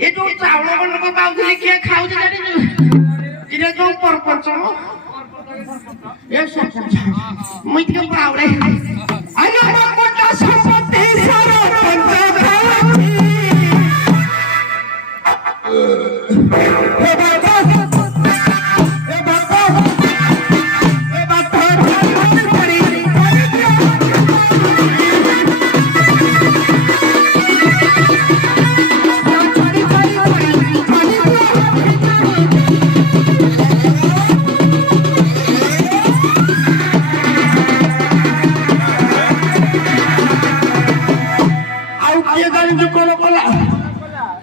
ये जो चावल को लोग पाउथले किए खाउ जे जानि इने जो परपंच ये सब मुई के पावले आयो कोटा संपत्ति सारा पंच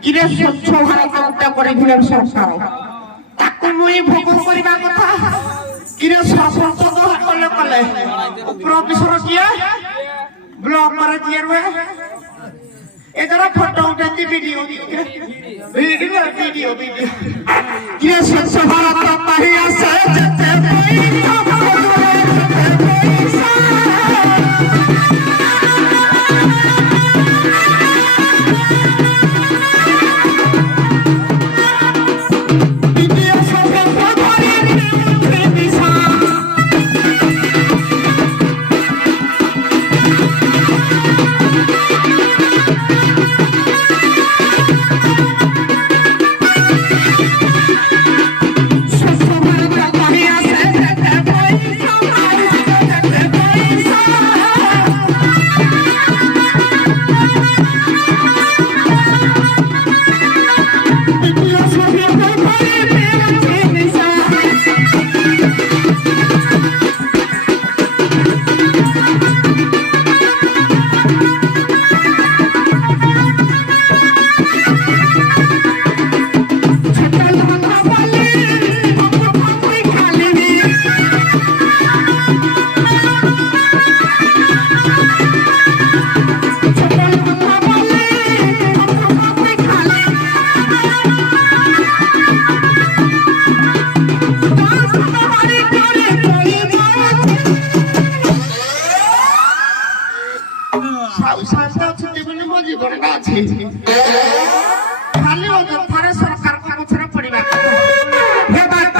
किरे स्वच्छ भारत उद्या करे भिलन सरकार ताकू मुई भोग करिबा कथा किरे सरपंच तो हातले कले प्रोफेसर किया ब्लॉक पर किया रे ए जरा फोटो उठाती वीडियो वीडियो किरे स्वच्छ भारत महिया से जते खाली हो तो थारे सरकार को कुछ न पड़ीबा हे बात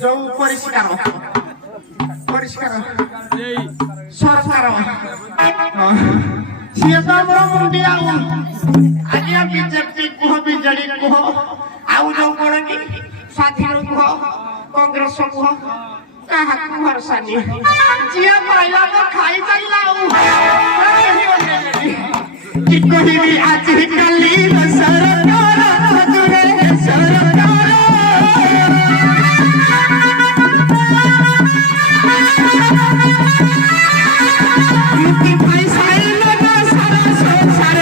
जो परिष्कार सरकार सी तो मोर मुंडी आज बीजेपी कह बीजेडी कह आउ जो कौन कि स्वाधीन कह कांग्रेस कह भरसा नहीं जी पाइला तो खाई चलना कि कहबी आज काली सरकार हजूरे सरकार कि पैसा लगा सारा संसार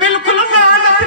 बिल्कुल कहना